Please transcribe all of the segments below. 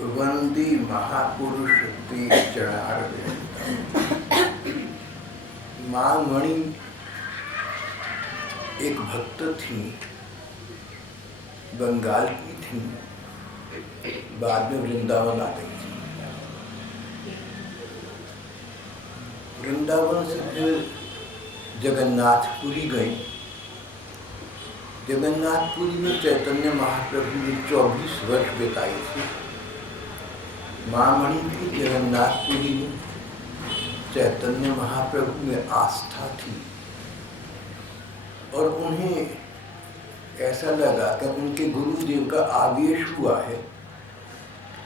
वंदे महापुरुष ते चरणारविंदम। माँ मणि एक भक्त थी, बंगाल की थी, बाद में वृंदावन आ गई थी। वृंदावन से फिर जगन्नाथपुरी गई। जगन्नाथपुरी में चैतन्य महाप्रभु ने 24 वर्ष बिताई थी। माँ मणि की जगन्नाथपुरी में चैतन्य महाप्रभु में आस्था थी और उन्हें ऐसा लगा कि उनके गुरुदेव का आदेश हुआ है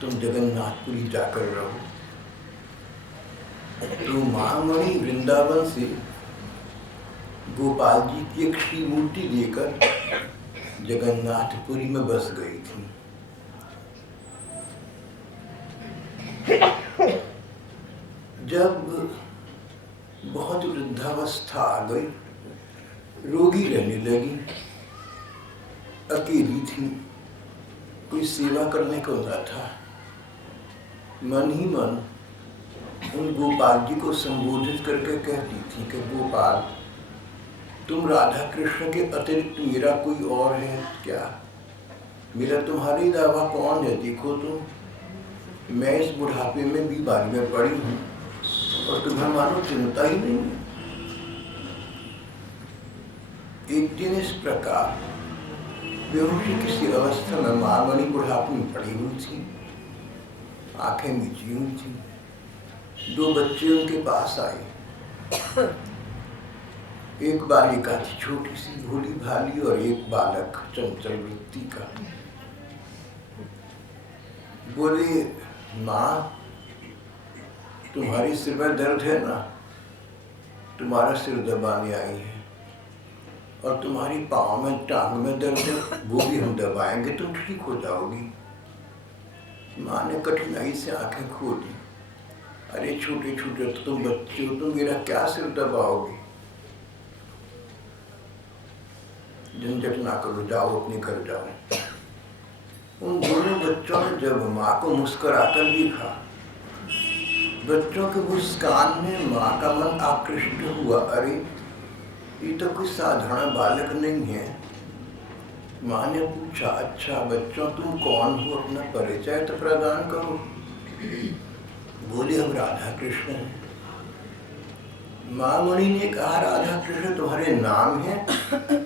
तुम जगन्नाथपुरी जाकर रहो। तो माँ मणि वृंदावन से गोपाल जी की एक श्री मूर्ति लेकर जगन्नाथपुरी में बस गई थी। जब बहुत वृद्धावस्था आ गई, रोगी रहने लगी, अकेली थी, कोई सेवा करने को न था, मन ही मन उन गोपाल जी को संबोधित करके कहती थी कि गोपाल, तुम राधा कृष्ण के अतिरिक्त मेरा कोई और है क्या? मेरा तुम्हारे अलावा कौन है? देखो तुम, मैं इस बुढ़ापे में बीमारी में पड़ी हूँ और तुम्हें मानो चिंता ही नहीं है। एक दिन इस प्रकार बेहोशी किसी अवस्था में माँ मणि बुढ़ापे में पड़ी हुई थी, आंखें मीची हुई थी। 2 बच्चे उनके पास आए। एक बालिका थी छोटी सी भोली भाली और एक बालक चंचल वृत्ति का। बोले, माँ तुम्हारी सिर में दर्द है ना? तुम्हारा सिर दबाने आई है। और तुम्हारी पाँव में टांग में दर्द है, वो भी हम दबाएंगे, तुम ठीक हो जाओगी। माँ ने कठिनाई से आंखें खोली। अरे छोटे छोटे तो तुम बच्चे हो, तुम मेरा क्या सिर दबाओगे? झंझट ना करो, जाओ अपने घर जाओ। उन दोनों बच्चों ने जब माँ को मुस्कुराकर देखा, बच्चों के मुस्कान में माँ का मन आकृष्ट हुआ। अरे ये तो कोई साधारण बालक नहीं है। माँ ने पूछा, अच्छा बच्चों तुम कौन हो? अपना परिचय तो प्रदान करो। बोले, हम राधा कृष्ण हैं। माँ मणि ने कहा, राधा कृष्ण तुम्हारे नाम है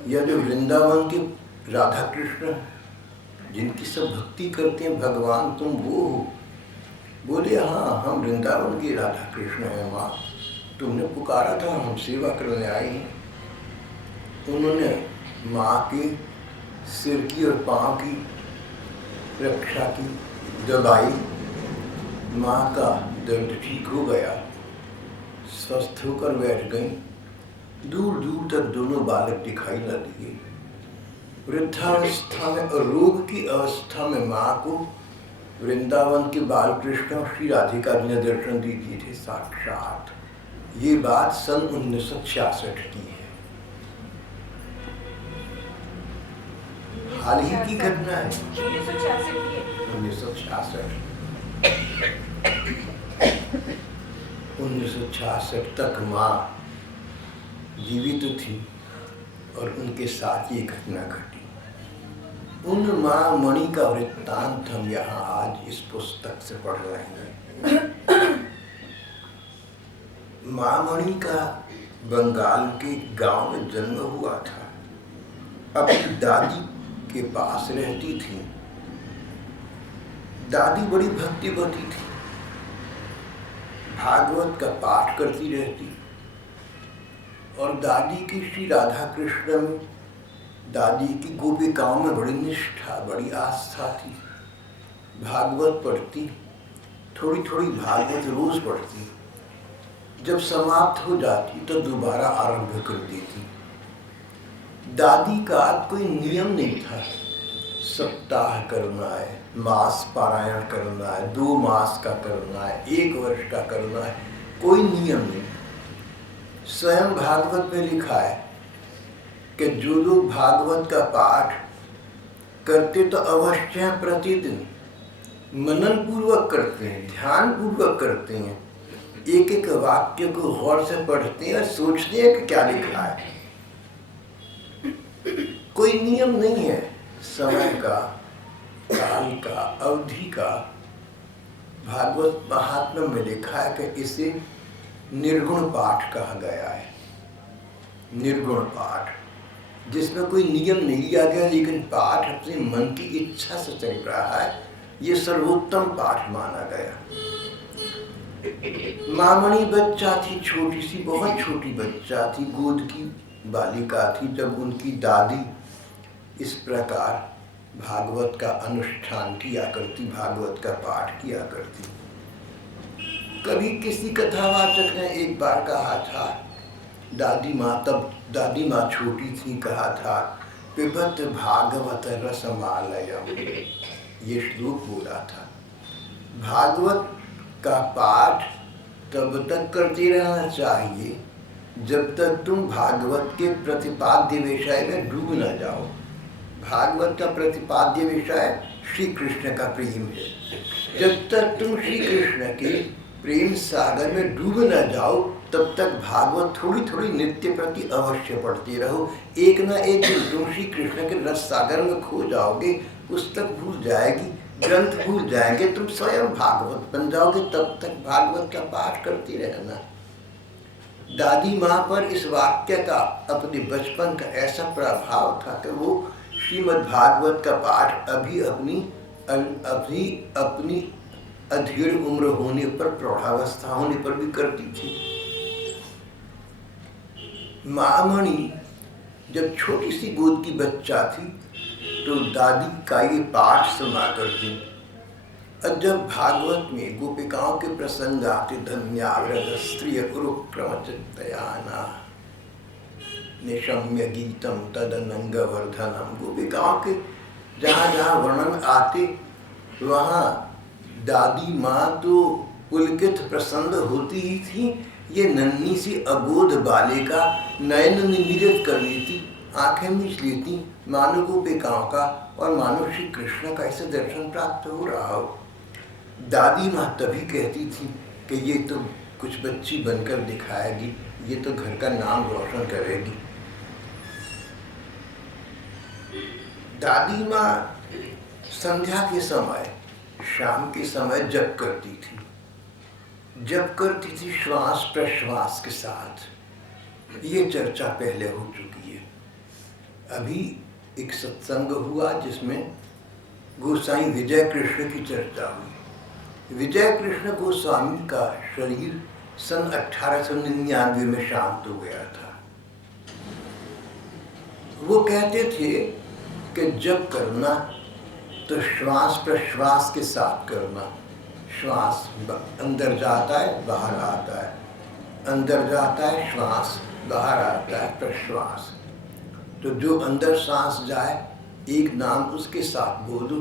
या जो वृंदावन के राधा कृष्ण जिनकी सब भक्ति करते हैं भगवान, तुम वो हो? बोले, हाँ हम वृंदावन के राधा कृष्ण हैं माँ, तुमने पुकारा था, हम सेवा करने आए हैं। उन्होंने माँ के सिर की और पाँव की रक्षा की, दबाई। माँ का दर्द ठीक हो गया, स्वस्थ होकर बैठ गई। दूर दूर तक दोनों बालक दिखाई न दिए। वृद्धावस्था में और रोग की अवस्था में माँ को वृंदावन के बालकृष्ण और श्री राधिका जी ने दर्शन दी दिए थे साक्षात। ये बात सन 1966 की है, हाल ही की घटना है। 1966 तक माँ जीवित थी और उनके साथ ये घटना घटी। उन माँ मणि का वृत्तांत हम यहाँ आज इस पुस्तक से पढ़ रहे हैं। माँ मणि का बंगाल के गांव में जन्म हुआ था। अपनी दादी के पास रहती थी। दादी बड़ी भक्तिवती थी, भागवत का पाठ करती रहती और दादी की श्री राधा कृष्ण में, दादी की गोपिकाओं में बड़ी निष्ठा, बड़ी आस्था थी। भागवत पढ़ती, थोड़ी थोड़ी भागवत रोज पढ़ती। जब समाप्त हो जाती तो दोबारा आरंभ कर देती। दादी का कोई नियम नहीं था, सप्ताह करना है, मास पारायण करना है, 2 मास का करना है, 1 वर्ष का करना है, कोई नियम नहीं। स्वयं भागवत में लिखा है कि जो लोग भागवत का पाठ करते तो अवश्य प्रतिदिन मनन पूर्वक करते हैं, ध्यान पूर्वक करते हैं, एक एक वाक्य को गौर से पढ़ते हैं और सोचते हैं कि क्या लिखा है। कोई नियम नहीं है समय का, काल का, अवधि का। भागवत महात्म्य में लिखा है कि इसे निर्गुण पाठ कहा गया है। निर्गुण पाठ, जिसमें कोई नियम नहीं लिया गया, लेकिन पाठ अपने मन की इच्छा से चल रहा है, ये सर्वोत्तम पाठ माना गया। मामणी बच्चा थी, छोटी सी, बहुत छोटी बच्चा थी, गोद की बालिका थी, जब उनकी दादी इस प्रकार भागवत का अनुष्ठान किया करती, भागवत का पाठ किया करती। कभी किसी कथावाचक ने एक बार कहा था, दादी माँ, तब दादी माँ छोटी थी, कहा था, पिबत भागवत रसमालयम, ये श्लोक बोला था। भागवत का पाठ तब तक करते रहना चाहिए जब तक तुम भागवत के प्रतिपाद्य विषय में डूब न जाओ। भागवत का प्रतिपाद्य विषय श्री कृष्ण का प्रेम है। जब तक तुम श्री कृष्ण के प्रेम सागर में डूब न जाओ, तब तक भागवत थोड़ी थोड़ी नित्य प्रति अवश्य पढ़ते रहो। एक ना एक दिन तुम श्री कृष्ण के रस सागर में खो जाओगे, पुस्तक भूल जाएगी, ग्रंथ भूल जाएंगे, तुम स्वयं भागवत बन जाओगे। तब तक भागवत का पाठ करते रहना। दादी माँ पर इस वाक्य का अपने बचपन का ऐसा प्रभाव था कि वो श्रीमद् भागवत का पाठ अभी अपनी अधेड़ उम्र होने पर, प्रौढ़ावस्था होने पर भी करती थी। मामणी जब छोटी सी गोद की बच्चा थी तो दादी का ये पाठ सुना करती। और जब भागवत में गोपिकाओं के प्रसंग आते, धन्याव्रत स्त्रिय कुरुक्रम चित्तयाना निशम्य गीतम तदनंग वर्धनम, गोपिकाओं के जहाँ जहाँ वर्णन आते वहाँ दादी माँ तो पुलकित प्रसन्न होती ही थी। ये नन्ही सी अबोध बालिका नयन निमीलित कर लेती, आंखें मीच लेती, मानो गोपिकाओं का और मानो श्री कृष्ण का ऐसे दर्शन प्राप्त हो रहा हो। दादी माँ तभी कहती थी कि ये तो कुछ बच्ची बनकर दिखाएगी, ये तो घर का नाम रोशन करेगी। दादी माँ संध्या के समय, शाम के समय जप करती थी। जप करती थी श्वास प्रश्वास के साथ। ये चर्चा पहले हो चुकी है। अभी एक सत्संग हुआ जिसमें गोसाई विजय कृष्ण की चर्चा हुई। विजय कृष्ण गोस्वामी का शरीर सन 1899 में शांत हो गया था। वो कहते थे कि जब करना तो श्वास प्रश्वास के साथ करना। श्वास अंदर जाता है, बाहर आता है, अंदर जाता है श्वास, बाहर आता है प्रश्वास। तो जो अंदर सांस जाए, एक नाम उसके साथ बोलो,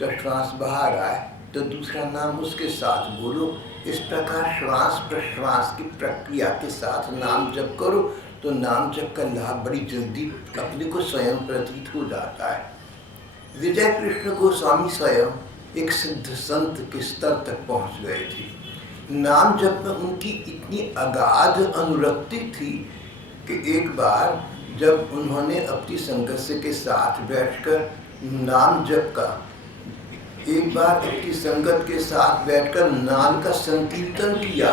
तो श्वास बाहर आए तो दूसरा नाम उसके साथ बोलो। इस प्रकार श्वास प्रश्वास की प्रक्रिया के साथ नाम जप करो तो नाम जप का लाभ बड़ी जल्दी अपने को स्वयं प्रतीत हो जाता है। विजय कृष्ण गोस्वामी स्वयं एक सिद्ध संत के स्तर तक पहुंच गए थे। नाम जप में उनकी इतनी अगाध अनुरक्ति थी कि एक बार जब उन्होंने अपनी संगत के साथ बैठकर नाम जप का, एक बार अपनी संगत के साथ बैठकर नाम का संकीर्तन किया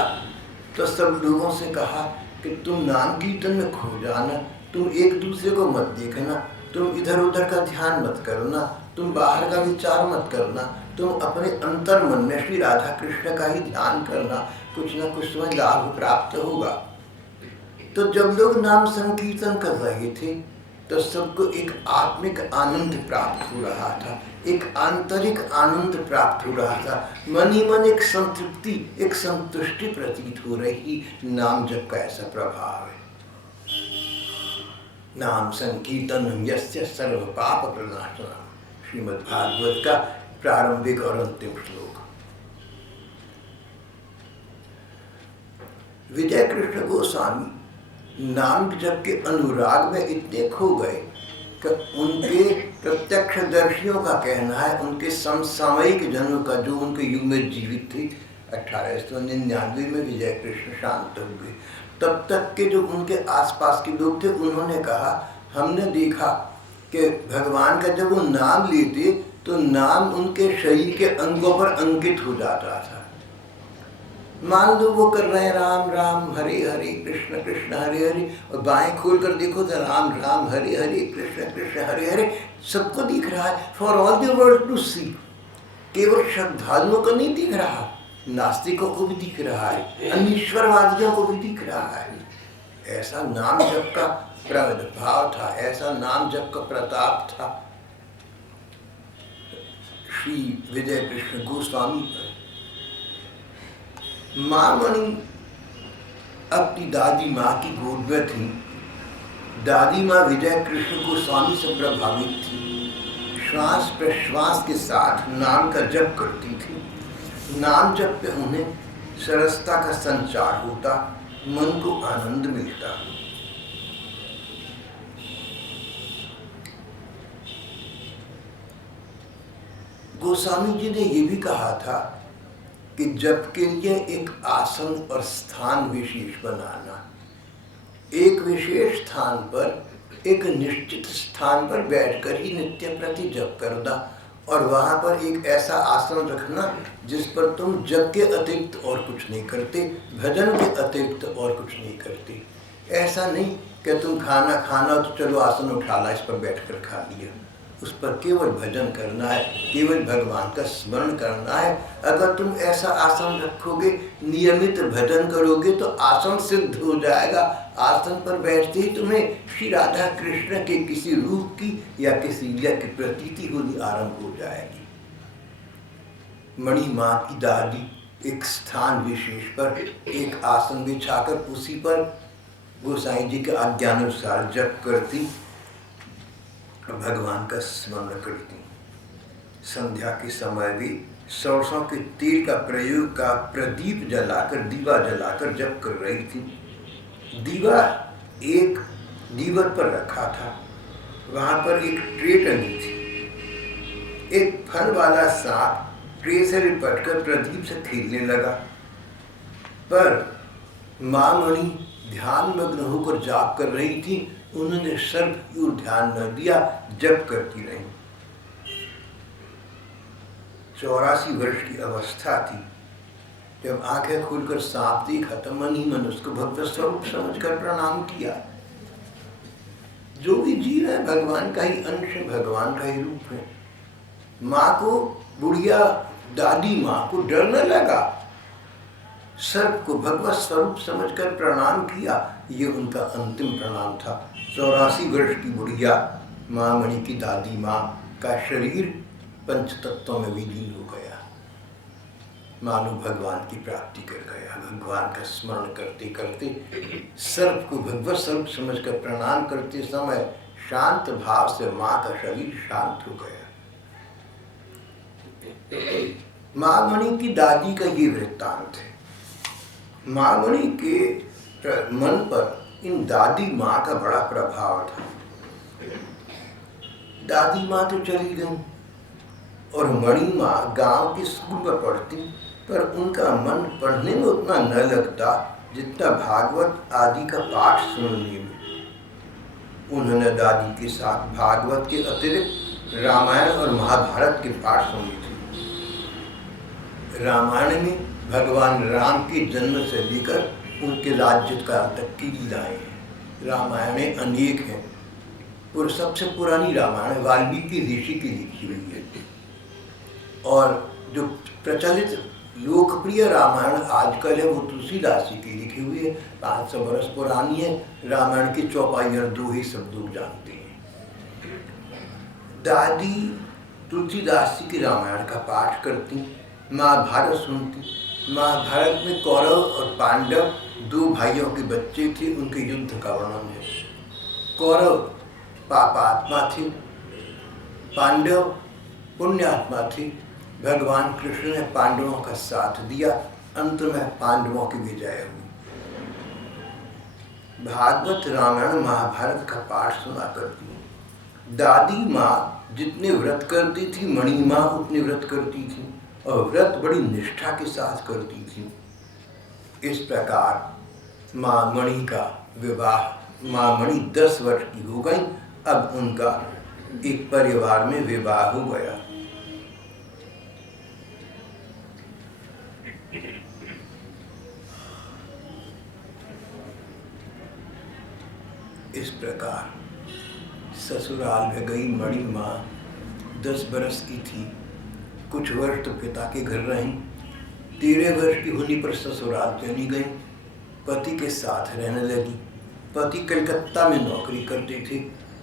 तो सब लोगों से कहा कि तुम नाम कीर्तन में खो जाना, तुम एक दूसरे को मत देखना, तुम इधर उधर का ध्यान मत करना, तुम बाहर का विचार मत करना, तुम अपने अंतर मन में श्री राधा कृष्ण का ही ध्यान करना, कुछ न कुछ तुम्हें लाभ प्राप्त होगा। तो जब लोग नाम संकीर्तन कर रहे थे तो सबको एक आत्मिक आनंद प्राप्त हो रहा था, एक आंतरिक आनंद प्राप्त हो रहा था। मन ही मन एक संतृप्ति, एक संतुष्टि प्रतीत हो रही। नाम जप का ऐसा प्रभाव है। नाम संकीर्तन यस्य सर्व पाप प्रणाशनम, श्रीमद् भागवत का प्रारंभिक और अंतिम श्लोक। विजय कृष्ण गोस्वामी नाम जप के अनुराग में इतने खो गए उनके प्रत्यक्षदर्शियों का कहना है, उनके समसामयिक जनों का जो उनके युग में जीवित थे, 1899 में विजय कृष्ण शांत हुए, तब तक के जो उनके आसपास के लोग थे, उन्होंने कहा हमने देखा कि भगवान का जब वो नाम लेते तो नाम उनके शरीर के अंगों पर अंकित हो जाता था। मान लो वो कर रहे हैं राम राम हरे हरे कृष्ण कृष्ण हरे हरे, और बाएं खोल कर देखो तो राम राम हरे हरे कृष्ण कृष्ण हरे हरे, सबको दिख रहा है, for all the world to see. केवल श्रद्धालुओं को नहीं दिख रहा, नास्तिकों को भी दिख रहा है, अनीश्वरवादियों को भी दिख रहा है। ऐसा नाम जप का प्रादुर्भाव था, ऐसा नाम जप का प्रताप था श्री विजय कृष्ण गोस्वामी पर। माँ मणि अपनी दादी माँ की गोद में थी। दादी माँ विजय कृष्ण गोस्वामी से प्रभावित थी, श्वास प्रश्वास के साथ नाम का जप करती थी। नाम जप पे उन्हें सरसता का संचार होता, मन को आनंद मिलता। गोस्वामी जी ने यह भी कहा था कि जप के लिए एक आसन और स्थान विशेष बनाना, एक विशेष स्थान पर एक निश्चित स्थान पर बैठकर ही नित्य प्रति जप करना, और वहाँ पर एक ऐसा आसन रखना जिस पर तुम जप के अतिरिक्त और कुछ नहीं करते, भजन के अतिरिक्त और कुछ नहीं करते। ऐसा नहीं कि तुम खाना खाना तो चलो आसन उठा ला, इस पर बैठकर खा लिया, उस पर केवल भजन करना है, केवल भगवान का स्मरण करना है। अगर तुम ऐसा आसन रखोगे, नियमित भजन करोगे तो आसन सिद्ध हो जाएगा। आसन पर बैठते ही तुम्हें श्री राधा कृष्ण के किसी रूप की या किसी लीला की प्रतीति होनी आरंभ हो जाएगी। मणि माँ की दादी एक स्थान विशेष पर एक आसन बिछाकर उसी पर गोसाई जी के आज्ञानुसार जप करती, भगवान का स्मरण करती। संध्या के समय भी सरसों के तेल का प्रयोग का प्रदीप जलाकर, दीवा जलाकर जप कर रही थी। दीवा एक दीवर पर रखा था, वहां पर एक ट्रे टंगी थी। एक फल वाला सांप ट्रे से लिपटकर प्रदीप से खेलने लगा, पर माँ मणि ध्यान मग्न होकर जाप कर रही थी। उन्होंने सर्व की ओर ध्यान न दिया, जप करती रही। 84 वर्ष की अवस्था थी। जब आंखें खोलकर सांप देखा तो मन ही मन उसको भगवत स्वरूप समझकर प्रणाम किया। जो भी जीव है भगवान का ही अंश, भगवान का ही रूप है। माँ को, बुढ़िया दादी माँ को डर न लगा, सर्प को भगवत स्वरूप समझकर प्रणाम किया। ये उनका अंतिम प्रणाम था। 84 वर्ष की बुढ़िया माँ मणि की दादी माँ का शरीर पंच तत्वों में विलीन हो गया, मानो भगवान की प्राप्ति कर गया। भगवान का स्मरण करते करते सर्प को भगवत स्वरूप समझकर प्रणाम करते समय शांत भाव से माँ का शरीर शांत हो गया। माँ मणि की दादी का ये वृत्तांत है। माँ मणि के मन पर इन दादी माँ का बड़ा प्रभाव था। दादी माँ तो चली गई और मणि माँ गांव के स्कूल में पढ़ती, पर उनका मन पढ़ने में उतना न लगता जितना भागवत आदि का पाठ सुनने में। उन्होंने दादी के साथ भागवत के अतिरिक्त रामायण और महाभारत के पाठ सुने थे। रामायण में भगवान राम के जन्म से लेकर उनके राज्य काल तक की लीलाएं हैं। रामायणें अनेक हैं, और सबसे पुरानी रामायण वाल्मीकि ऋषि की लिखी हुई है, और जो प्रचलित लोकप्रिय रामायण आजकल है वो तुलसीदास जी की लिखी हुई है। 500 वर्ष पुरानी है। रामायण की चौपाइयाँ 2 ही सब लोग जानते हैं। दादी तुलसीदास जी की रामायण का पाठ करती, महाभारत सुनती। महाभारत में कौरव और पांडव 2 भाइयों के बच्चे थे, उनके युद्ध का वर्णन है। कौरव पापात्मा थे, पांडव पुण्यात्मा थे। भगवान कृष्ण ने पांडवों का साथ दिया, अंत में पांडवों की विजय हुई। भागवत रामायण महाभारत का पाठ सुना करती। दादी माँ जितने व्रत करती थी, मणि माँ उतने व्रत करती थी और व्रत बड़ी निष्ठा के साथ करती थी। इस प्रकार माँ मणि का विवाह, माँ मणि 10 वर्ष की हो गई। अब उनका एक परिवार में विवाह हो गया। इस प्रकार ससुराल में गई मणि माँ 10 बरस की थी। कुछ वर्ष तो पिता के घर रही। 13 वर्ष की होने पर ससुराल चली गई, पति के साथ रहने लगी। पति कलकत्ता में नौकरी करते थे,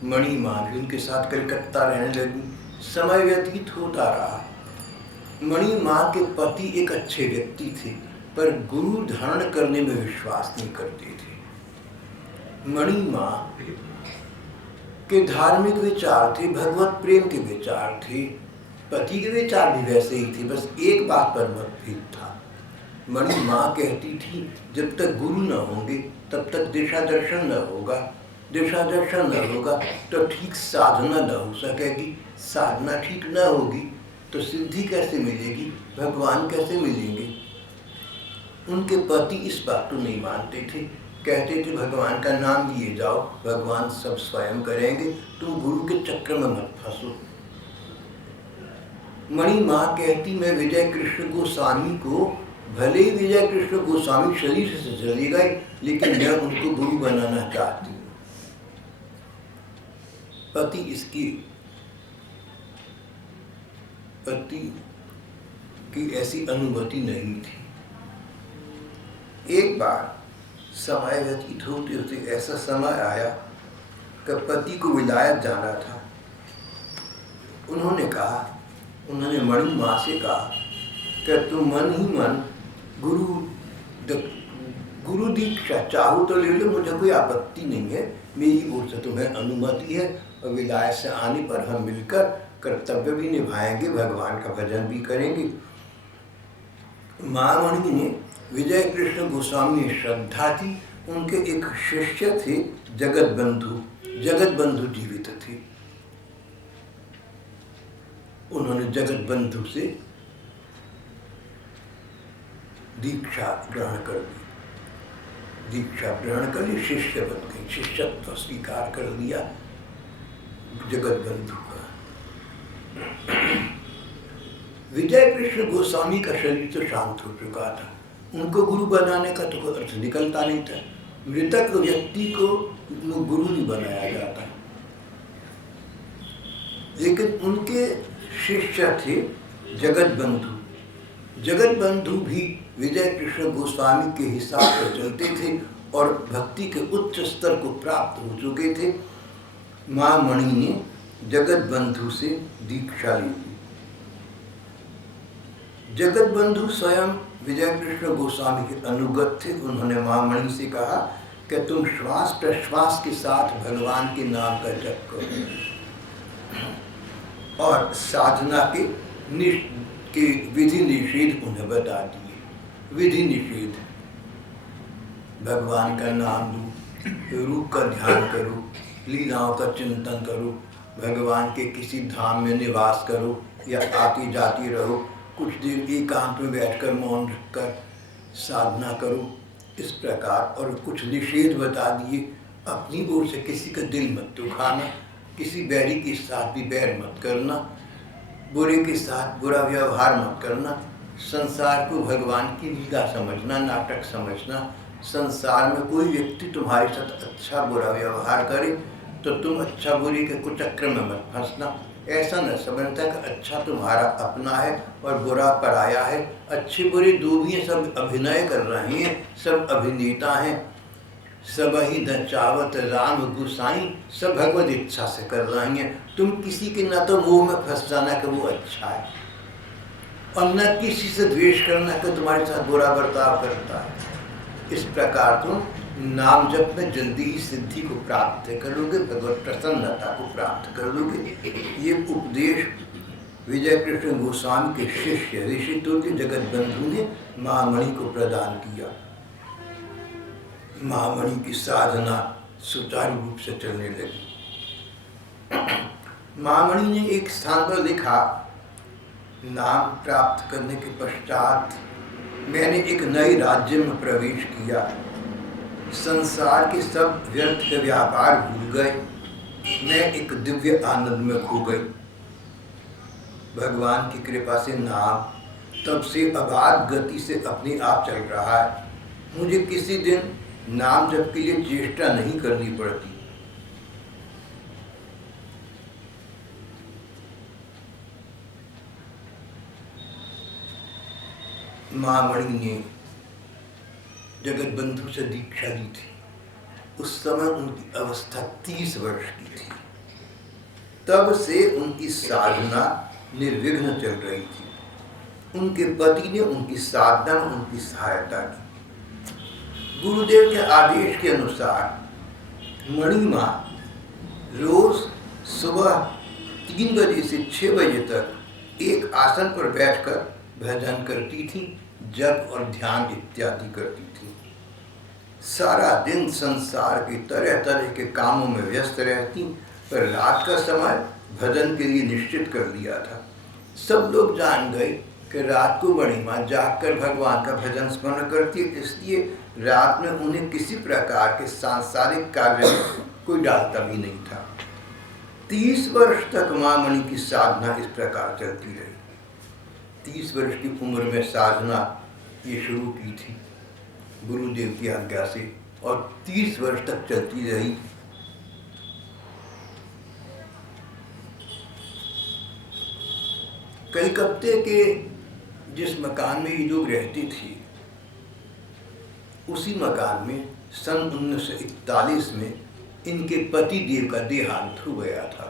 मणि माँ भी उनके साथ कलकत्ता रहने लगी। समय व्यतीत होता रहा। मणि माँ के पति एक अच्छे व्यक्ति थे, पर गुरु धारण करने में विश्वास नहीं करते थे। मणि माँ के धार्मिक विचार थे, भगवत प्रेम के विचार थे, पति के विचार भी वैसे ही थे, बस एक बात पर मतभेद था। मणि माँ कहती थी जब तक गुरु न होंगे तब तक दिशा दर्शन न होगा, दिशा दर्शन न होगा तो ठीक साधना न हो सकेगी, साधना ठीक न होगी तो सिद्धि कैसे मिलेगी, भगवान कैसे मिलेंगे। उनके पति इस बात को नहीं मानते थे, कहते थे भगवान का नाम लिए जाओ, भगवान सब स्वयं करेंगे, तुम गुरु के चक्कर में मत फंसो। मणि माँ कहती मैं विजय कृष्ण गोस्वामी को, भले ही विजय कृष्ण गोस्वामी शरीर से चले गए, लेकिन मैं उनको गुरु बनाना चाहती हूँ। पति की ऐसी अनुमति नहीं थी। एक बार समय व्यतीत होते होते ऐसा समय आया कि पति को विलायत जाना था। उन्होंने मणि माँ से कहा कि तुम मन ही मन गुरु दीक्षा चाहो तो ले लो, मुझे कोई आपत्ति नहीं है, मेरी ओर से तुम्हें अनुमति है और विलायत से आने पर हम मिलकर कर्तव्य भी निभाएंगे, भगवान का भजन भी करेंगे। माँ मणि ने विजय कृष्ण गोस्वामी में श्रद्धा थी। उनके एक शिष्य थे जगत बंधु जीवित थे। उन्होंने जगत बंधु से दीक्षा ग्रहण कर ली, शिष्य बन गई, शिष्यत्व स्वीकार कर लिया जगत बंधु का। विजय कृष्ण गोस्वामी का शरीर तो शांत हो चुका था, उनको गुरु बनाने का तो कोई अर्थ निकलता नहीं था। मृतक व्यक्ति को गुरु नहीं बनाया जाता, लेकिन उनके शिष्य थे जगत बंधु भी विजय कृष्ण गोस्वामी के हिसाब से चलते थे और भक्ति के उच्च स्तर को प्राप्त हो चुके थे। माँ मणि ने जगत बंधु से दीक्षा ली थी। जगत बंधु स्वयं विजय कृष्ण गोस्वामी के अनुगत थे। उन्होंने माँ मणि से कहा कि तुम श्वास प्रश्वास के साथ भगवान के नाम का जप करो और साधना के विधि निषेध उन्हें बता दिए। विधि निषेध, भगवान का नाम लो, रूप का ध्यान करो, लीलाओं का चिंतन करो, भगवान के किसी धाम में निवास करो या आती जाती रहो, कुछ देर एकांत में बैठकर मौन रखकर साधना करो, इस प्रकार। और कुछ निषेध बता दिए। अपनी ओर से किसी का दिल मत दुखाना, किसी बैरी के साथ भी बैर मत करना, बुरे के साथ बुरा व्यवहार मत करना, संसार को भगवान की लीला समझना, नाटक समझना। संसार में कोई व्यक्ति तुम्हारे साथ अच्छा बुरा व्यवहार करे तो तुम अच्छा बुरे के कुचक्र में मत फंसना। ऐसा न समझता कि अच्छा तुम्हारा अपना है और बुरा पराया है। अच्छे बुरे दो भी हैं, सब अभिनय कर रहे हैं, सब अभिनेता हैं। सब ही नचावत राम गुसाई, सब भगवत इच्छा से कर रही हैं। तुम किसी के न तो मोह में फंस जाना कि वो अच्छा है और न किसी से द्वेष करना कि तुम्हारे साथ बुरा बर्ताव करता है। इस प्रकार तुम नाम जप में जल्दी ही सिद्धि को प्राप्त करोगे, भगवत प्रसन्नता को प्राप्त करोगे। ये उपदेश विजय कृष्ण गोस्वामी के शिष्य ऋषि तुल्य जगत बंधु ने माँ मणि को प्रदान किया। माँ मणि की साधना सुचारू रूप से चलने लगी। महामणि ने एक स्थान पर लिखा, नाम प्राप्त करने के पश्चात मैंने एक नए राज्य में प्रवेश किया। संसार के सब व्यर्थ के व्यापार भूल गए, मैं एक दिव्य आनंद में खो गई। भगवान की कृपा से नाम तब से अबाध गति से अपने आप चल रहा है। मुझे किसी दिन नाम जप के लिए चेष्टा नहीं करनी पड़ती। महामणि ने जगत बंधु से दीक्षा ली थी। उस समय उनकी अवस्था 30 वर्ष की थी। तब से उनकी साधना निर्विघ्न चल रही थी। उनके पति ने उनकी साधना में उनकी सहायता की। गुरुदेव के आदेश के अनुसार मणिमा रोज सुबह 3 बजे से 6 बजे तक एक आसन पर बैठकर भजन करती थी, जप और ध्यान इत्यादि करती थी। सारा दिन संसार के तरह तरह के कामों में व्यस्त रहती, पर रात का समय भजन के लिए निश्चित कर लिया था। सब लोग जान गए कि रात को मणिमा जागकर भगवान का भजन स्मरण करती है, इसलिए रात में उन्हें किसी प्रकार के सांसारिक कार्य में कोई डालता भी नहीं था। 30 वर्ष तक माँ मणि की साधना इस प्रकार चलती रही। 30 वर्ष की उम्र में साधना ये शुरू की थी गुरुदेव की आज्ञा से, और 30 वर्ष तक चलती रही। कलकत्ते के जिस मकान में ये लोग रहती थी, उसी मकान में सन 1941 में इनके पति देव का देहांत हो गया था।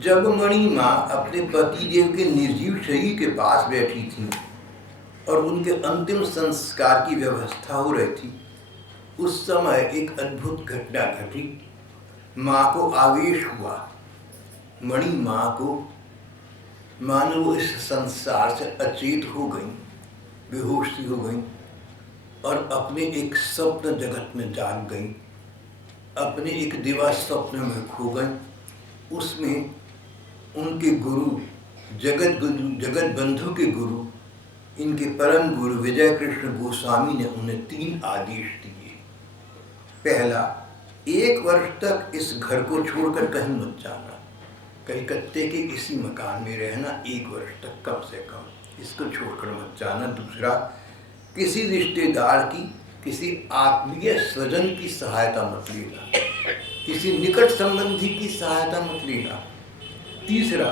जब मणिमा अपने पति देव के निर्जीव शरीर के पास बैठी थी और उनके अंतिम संस्कार की व्यवस्था हो रही थी, उस समय एक अद्भुत घटना घटी। माँ को आवेश हुआ। मणिमा को मानो वो इस संसार से अचेत हो गई, बेहोश सी हो गई और अपने एक स्वप्न जगत में जाग गई, अपने एक दिवा स्वप्न में खो गई। उसमें उनके गुरु जगत बंधु के गुरु, इनके परम गुरु विजय कृष्ण गोस्वामी ने उन्हें 3 आदेश दिए। पहला, 1 वर्ष तक इस घर को छोड़कर कहीं मत जाना, कलकत्ते के इसी मकान में रहना 1 वर्ष तक कम से कम, इसको छोड़कर मत जाना। दूसरा, किसी रिश्तेदार की, किसी आत्मीय स्वजन की सहायता मत लेना, किसी निकट संबंधी की सहायता मत लेना। तीसरा,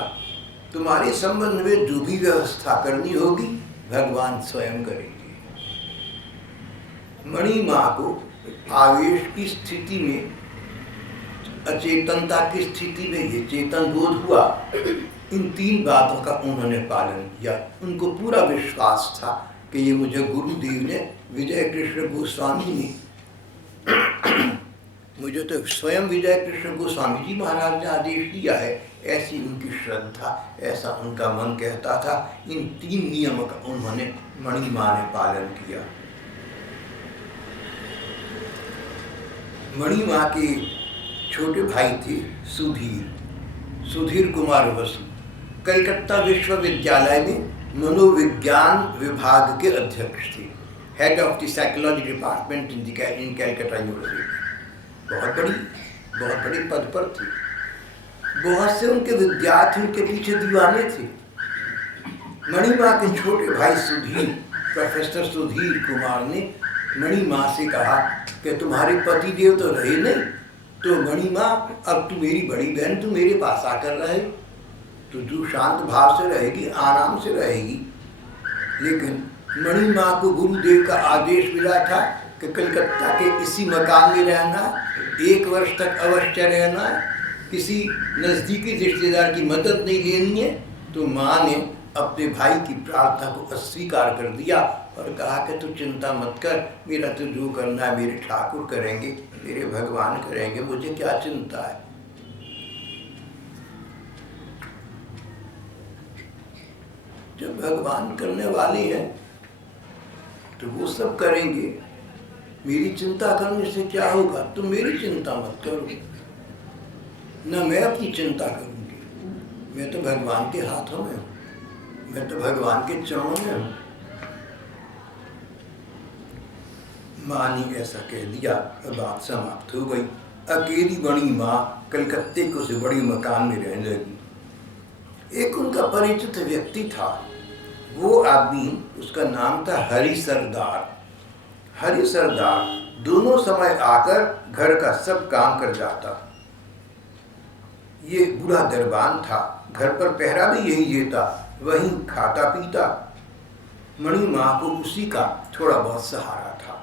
तुम्हारे संबंध में जो भी व्यवस्था करनी होगी भगवान स्वयं करेंगे। मणिमा को आवेश की स्थिति में, अचेतनता की स्थिति में ये चेतन बोध हुआ। इन 3 बातों का उन्होंने पालन किया। उनको पूरा विश्वास था कि ये मुझे गुरुदेव ने, विजय कृष्ण गोस्वामी ने, मुझे तो स्वयं विजय कृष्ण गोस्वामी जी महाराज ने आदेश दिया है, ऐसी उनकी श्रद्धा, ऐसा उनका मन कहता था। इन 3 नियमों का उन्होंने, मणिमा ने पालन किया। मणिमा के छोटे भाई थे सुधीर कुमार बसु, कलकत्ता विश्वविद्यालय में मनोविज्ञान विभाग के अध्यक्ष थे, head of the psychology department in Calcutta university. बहुत बड़ी पद पर थे। बहुत से उनके विद्यार्थी उनके पीछे दीवाने थे। मणिमा के छोटे भाई प्रोफेसर सुधीर कुमार ने मणिमा से कहा कि तुम्हारे पति देव तो रहे नहीं, तो मणिमा अब तू मेरी बड़ी बहन, तू मेरे पास आकर रहे, तो तू शांत भाव से रहेगी, आराम से रहेगी। लेकिन मणिमा को गुरुदेव का आदेश मिला था कि कलकत्ता के इसी मकान में रहना, 1 वर्ष तक अवश्य रहना, किसी नज़दीकी रिश्तेदार की मदद नहीं लेनी है। तो माँ ने अपने भाई की प्रार्थना को अस्वीकार कर दिया और कहा कि तू चिंता मत कर, मेरा तो जो करना है मेरे ठाकुर करेंगे, मेरे भगवान करेंगे, मुझे क्या चिंता है। जब भगवान करने वाले हैं तो वो सब करेंगे, मेरी चिंता करने से क्या होगा, तुम मेरी चिंता मत करो। न मैं अपनी चिंता करूंगी, मैं तो भगवान के हाथों में हूँ, मैं तो भगवान के चरणों में हूँ। माँ ने ऐसा कह दिया और बात समाप्त हो गई। अकेली बड़ी माँ कलकत्ते के उस बड़ी मकान में रहने लगी। एक उनका परिचित व्यक्ति था, वो आदमी, उसका नाम था हरि सरदार। हरि सरदार दोनों समय आकर घर का सब काम कर जाता। ये बूढ़ा दरबान था, घर पर पहरा भी यही देता, वहीं खाता पीता। मणि माँ को उसी का थोड़ा बहुत सहारा था।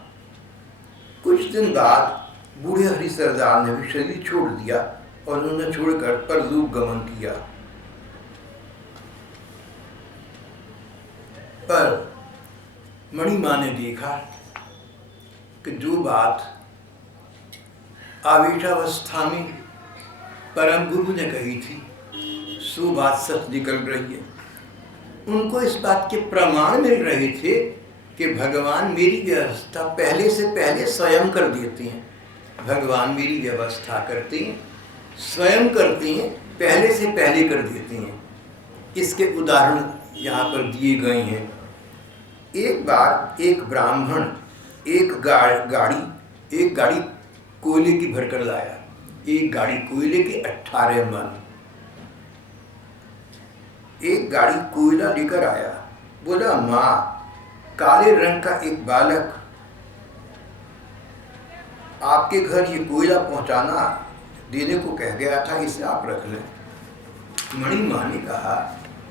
कुछ दिन बाद बूढ़े हरि सरदार ने भी शरीर छोड़ दिया और उन्होंने छोड़कर परलोक गमन किया। पर मणि माँ ने देखा कि जो बात आवेशावस्था में परम गुरु ने कही थी, सो बात सच निकल रही है। उनको इस बात के प्रमाण मिल रहे थे कि भगवान मेरी व्यवस्था पहले से पहले स्वयं कर देते हैं। भगवान मेरी व्यवस्था करते हैं, स्वयं करते हैं, पहले से पहले कर देते हैं। इसके उदाहरण यहाँ पर दिए गए हैं। एक बार एक ब्राह्मण एक गाड़ी कोयले की भरकर लाया। एक गाड़ी कोयले की 18 मन। एक गाड़ी कोयला लेकर आया। बोला, माँ, काले रंग का एक बालक आपके घर ये कोयला पहुंचाना देने को कह गया था, इसे आप रख लें। मणि माँ ने कहा,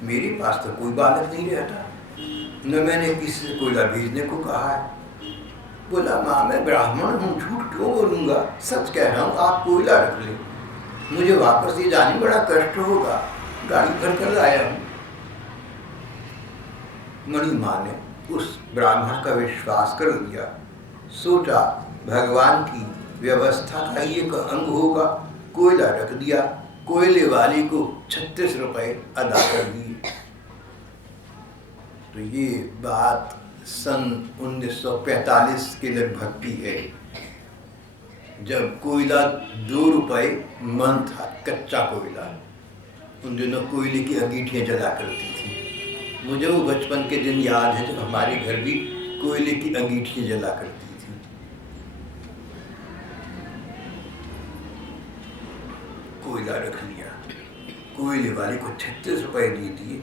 मेरे पास तो कोई बालक नहीं रहता, न मैंने किसी से कोयला भेजने को कहा है। बोला, माँ, मैं ब्राह्मण हूँ, झूठ क्यों बोलूँगा, सच कह रहा हूँ, आप कोयला रख लें, मुझे वापस ये जाने बड़ा कष्ट होगा, गाड़ी भर कर लाया हूँ। मणि माँ ने उस ब्राह्मण का विश्वास कर दिया। सोचा भगवान की व्यवस्था का ही एक अंग होगा, कोयला रख दिया। कोयले वाले को 36 रुपए अदा कर दिए। तो ये बात सन 1945 के लगभग की है, जब कोयला 2 रुपए मन था, कच्चा कोयला। उन दिनों कोयले की अंगीठियाँ जला करती थी। मुझे वो बचपन के दिन याद है जब हमारे घर भी कोयले की अंगीठियाँ जला करती थी। कोयला रख लिया, कोयले वाले को 36 रुपए दे दिए,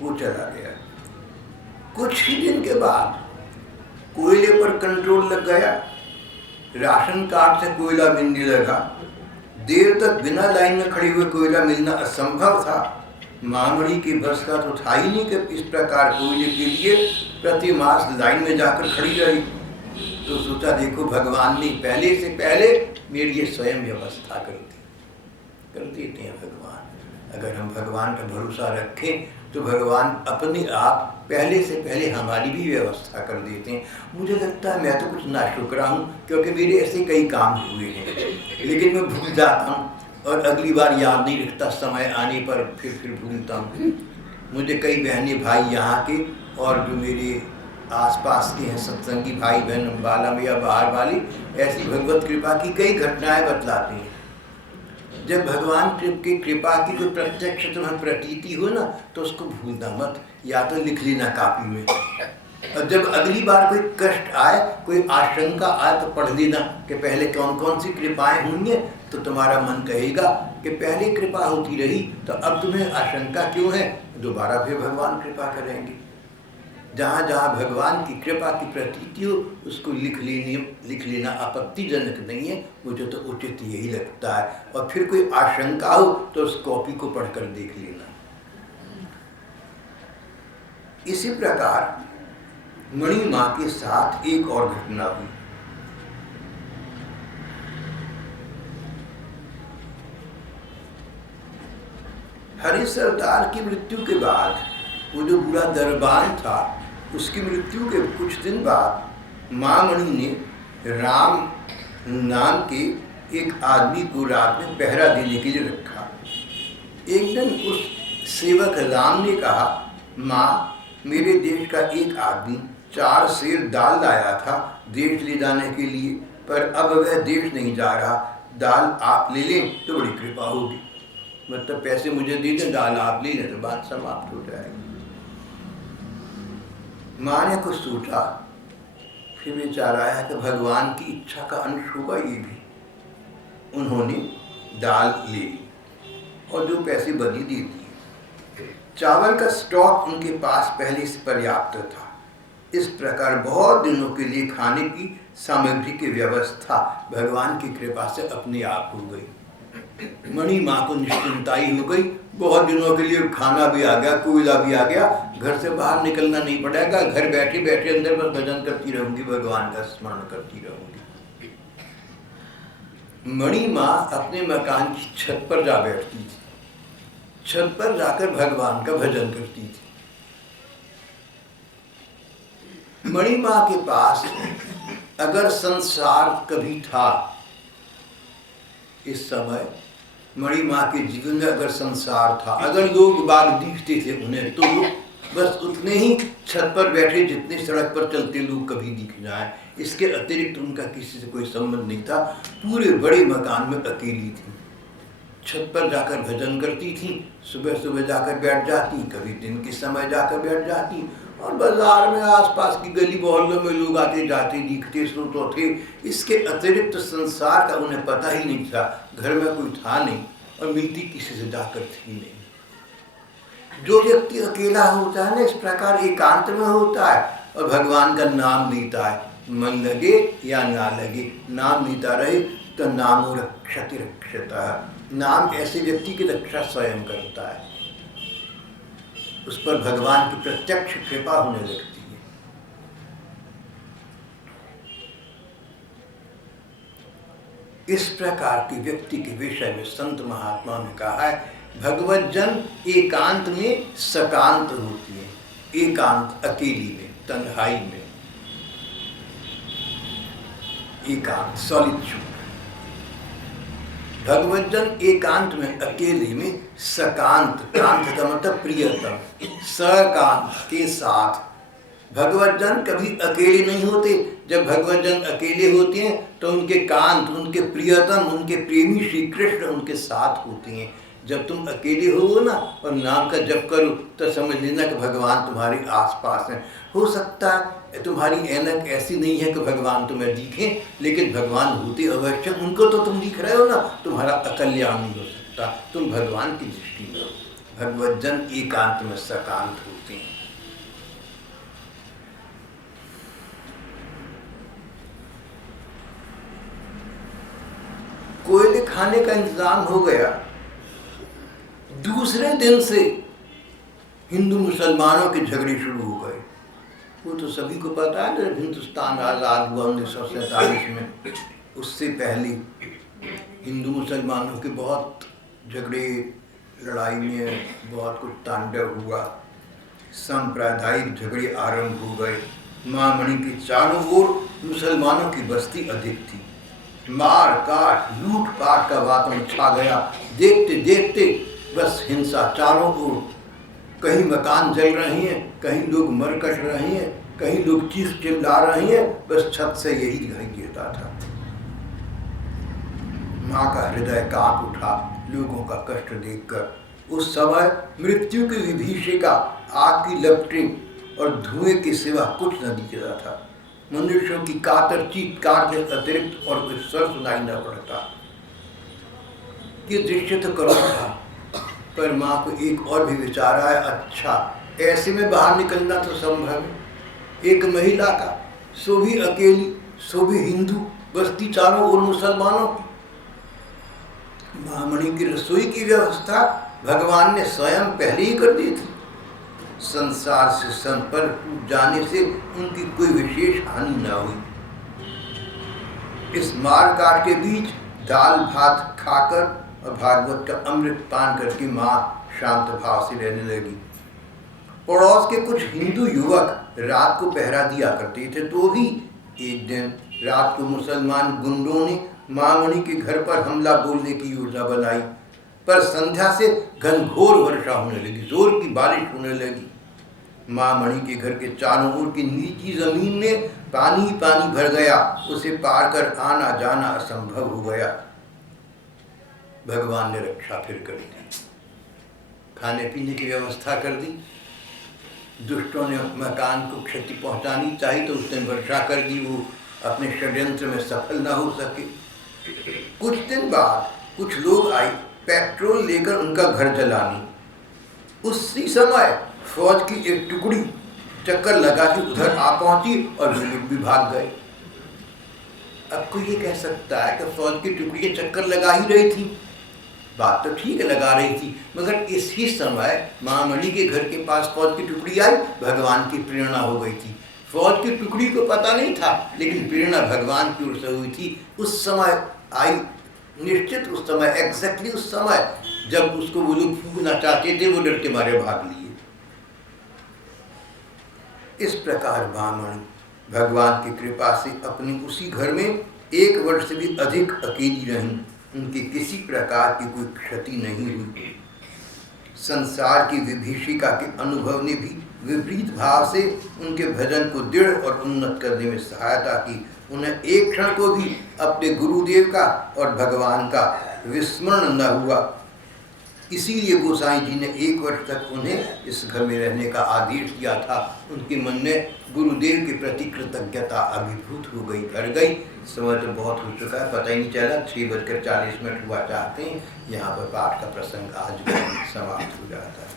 वो चला गया। कुछ ही दिन के बाद कोयले पर कंट्रोल लग गया, राशन कार्ड से कोयला मिलने लगा। देर तक बिना लाइन में खड़े हुए कोयला मिलना असंभव था। मांगड़ी की बस का तो था ही नहीं कि इस प्रकार कोयले के लिए प्रति मास लाइन में जाकर खड़ी रही। तो सोचा, देखो भगवान ने पहले से पहले मेरी ये स्वयं व्यवस्था कर देते हैं भगवान। अगर हम भगवान का भरोसा रखें तो भगवान अपने आप पहले से पहले हमारी भी व्यवस्था कर देते हैं। मुझे लगता है मैं तो कुछ नाशुक्रा हूँ, क्योंकि मेरे ऐसे कई काम हुए हैं, लेकिन मैं भूल जाता हूँ और अगली बार याद नहीं रखता, समय आने पर फिर भूलता हूँ। मुझे कई बहनें भाई यहाँ के और जो मेरे आसपास के हैं सत्संगी भाई बहन अम्बाला में या बाहर वाली, ऐसी भगवत कृपा की कई घटनाएं बतलाते हैं। जब भगवान की कृपा की कोई प्रत्यक्ष तुम्हें प्रतीति हो ना, तो उसको भूलना मत, या तो लिख लेना कापी में। और जब अगली बार कोई कष्ट आए, कोई आशंका आए, तो पढ़ लेना कि पहले कौन कौन सी कृपाएं हुई। तो तुम्हारा मन कहेगा कि पहले कृपा होती रही, तो अब तुम्हें आशंका क्यों है, दोबारा फिर भगवान कृपा करेंगे। जहाँ जहाँ भगवान की कृपा की प्रतीति हो, उसको लिख लेना आपत्तिजनक नहीं है, मुझे तो उचित यही लगता है। और फिर कोई आशंका हो तो उस कॉपी को पढ़कर देख लेना। इसी प्रकार मणि माँ के साथ एक और घटना हुई। हरि सरदार की मृत्यु के बाद वो जो बूढ़ा दरबान था, उसकी मृत्यु के कुछ दिन बाद माँ मणि ने राम नाम के एक आदमी को रात में पहरा देने के लिए रखा। एक दिन उस सेवक राम ने कहा, माँ, मेरे देश का एक आदमी 4 सेर दाल लाया था देश ले जाने के लिए, पर अब वह देश नहीं जा रहा। दाल आप ले लें तो बड़ी कृपा होगी, मतलब पैसे मुझे दे दें, दाल आप ले लें तो बात समाप्त हो जाएगी। माँ ने कुछ सोचा, फिर विचार आया कि भगवान की इच्छा का अंश होगा ये भी। उन्होंने दाल ले ली और जो पैसे बनी दे दिए। चावल का स्टॉक उनके पास पहले से पर्याप्त था। इस प्रकार बहुत दिनों के लिए खाने की सामग्री की व्यवस्था भगवान की कृपा से अपने आप हो गई। मणि माँ को निश्चिंताई हो गई, बहुत दिनों के लिए खाना भी आ गया, कोयला भी आ गया, घर से बाहर निकलना नहीं पड़ेगा, घर बैठे बैठे अंदर बस भजन करती रहूंगी, भगवान का स्मरण करती रहूंगी। मणि माँ अपने मकान की छत पर जा बैठती थी, छत पर जाकर भगवान का भजन करती थी। मणि माँ के पास अगर संसार कभी था, इस समय मणि माँ के जीवन में अगर संसार था, अगर लोग बाग दिखते थे उन्हें, तो बस उतने ही छत पर बैठे जितने सड़क पर चलते लोग कभी दिख जाए, इसके अतिरिक्त उनका किसी से कोई संबंध नहीं था। पूरे बड़े मकान में अकेली थी, छत पर जाकर भजन करती थी, सुबह सुबह जाकर बैठ जाती, कभी दिन के समय जाकर बैठ जाती, और बाजार में आसपास की गली मोहल्लों में लोग आते जाते दिखते तो थे, इसके अतिरिक्त संसार का उन्हें पता ही नहीं था। घर में कोई था नहीं और मिलती किसी से जाकर थी नहीं। जो व्यक्ति अकेला होता है ना, इस प्रकार एकांत में होता है और भगवान का नाम लेता है, मन लगे या ना लगे, नाम लेता रहे तो नामो रक्षति रक्षतः। नाम ऐसे व्यक्ति की रक्षा स्वयं करता है, उस पर भगवान की प्रत्यक्ष कृपा होने लगती है। इस प्रकार के व्यक्ति के विषय में संत महात्मा ने कहा है, भगवत जन एकांत में सकांत होती है, एकांत अकेली में, तन्हाई में, एकांत सॉलिट्यूड। भगवत जन एकांत में अकेले में सकांत, कांत का मतलब प्रियतम, सकांत के साथ। भगवत जन कभी अकेले नहीं होते, जब भगवत जन अकेले होते हैं तो उनके कांत, उनके प्रियतम, उनके प्रेमी श्री कृष्ण उनके साथ होते हैं। जब तुम अकेले हो ना और नाम का जप करो तो समझ लेना कि भगवान तुम्हारे आसपास हैं। हो सकता है तुम्हारी ऐनक ऐसी नहीं है कि भगवान तुम्हें दिखें, लेकिन भगवान होते अवश्य, उनको तो तुम दिख रहे हो ना, तुम्हारा अकल्याण नहीं हो सकता, तुम भगवान की दृष्टि में हो। भगवत जन एकांत में सकांत होते हैं। कोयले खाने का इंतजाम हो गया। दूसरे दिन से हिंदू मुसलमानों के झगड़े शुरू हो गए। वो तो सभी को पता है, जब हिंदुस्तान आज़ाद हुआ 1947 में, उससे पहले हिंदू मुसलमानों के बहुत झगड़े, लड़ाई में बहुत कुछ तांडव हुआ, सांप्रदायिक झगड़े आरंभ हो गए। महामणि के चारों ओर मुसलमानों की बस्ती अधिक थी, मार काट लूट पाट का वातावरण छा गया। देखते देखते बस हिंसा चारों ओर, कहीं मकान जल रहे हैं, कहीं लोग मर कट रहे हैं, कहीं लोग चीख चिल्ला रहे हैं, बस छत से यही दिखाई देता था। माँ का हृदय कांप उठा लोगों का कष्ट देखकर। उस समय मृत्यु की विभीषिका, आग की लपटें और धुएं के सिवा कुछ न दिख रहा था। मनुष्यों की कातर चीत्कार के अतिरिक्त और कोई स्वर सुनाई न पड़ता। ये दृश्य तो करुण था, पर माँ को एक और भी विचार आया, अच्छा ऐसे में बाहर निकलना तो संभव है। एक महिला का, सो भी अकेली, सो भी हिंदू, बस्ती चारों ओर मुसलमानों की। महामणि की रसोई की व्यवस्था भगवान ने स्वयं पहले ही कर दी थी। संसार से संपर्क टूट जाने से उनकी कोई विशेष हानि न हुई। इस मार काट के बीच दाल भात खाकर और भागवत का अमृत पान करके माँ शांत भाव से रहने लगी। पड़ोस के कुछ हिंदू युवक रात को पहरा दिया करते थे, तो भी एक दिन रात को मुसलमान गुंडों ने महामणि के घर पर हमला बोलने की योजना बनाई, पर संध्या से घनघोर वर्षा होने लगी, जोर की बारिश होने लगी। महामणि के घर के चारों ओर की नीची जमीन में पानी पानी भर गया, उसे पार कर आना जाना असंभव हो गया। भगवान ने रक्षा फिर कर दी, खाने पीने की व्यवस्था कर दी। दुष्टों ने मकान को क्षति पहुंचानी चाहिए तो उसने वर्षा कर दी, वो अपने षड्यंत्र में सफल ना हो सके। कुछ दिन बाद कुछ लोग आए पेट्रोल लेकर उनका घर जलाने। उसी समय फौज की एक टुकड़ी चक्कर लगा के उधर आ पहुंची और वे लोग भी भाग गए। अब कोई ये कह सकता है कि फौज की टुकड़ी चक्कर लगा ही रही थी, बात तो ठीक है लगा रही थी, मगर इसी समय महामणि के घर के पास फौज की टुकड़ी आई, भगवान की प्रेरणा हो गई थी। फौज की टुकड़ी को पता नहीं था, लेकिन प्रेरणा भगवान की ओर से हुई थी। उस समय आई, निश्चित उस समय, एग्जैक्टली उस समय जब उसको वो लोग फूकना चाहते थे, वो डर के मारे भाग लिए। इस प्रकार महामणि भगवान की कृपा से अपनी उसी घर में 1 वर्ष से भी अधिक अकेली रहीं। उनकी किसी प्रकार की कोई क्षति नहीं हुई। संसार की विभीषिका के अनुभव ने भी विपरीत भाव से उनके भजन को दृढ़ और उन्नत करने में सहायता की। उन्हें एक क्षण को भी अपने गुरुदेव का और भगवान का विस्मरण न हुआ। इसीलिए गोसाई जी ने 1 वर्ष तक उन्हें इस घर में रहने का आदेश दिया था। उनके मन में गुरुदेव के प्रति कृतज्ञता अभिभूत हो गई, भर गई। समय तो बहुत हो चुका है, पता ही नहीं चला, 6:40 हुआ चाहते हैं। यहाँ पर पाठ का प्रसंग आज समाप्त हो जाता है।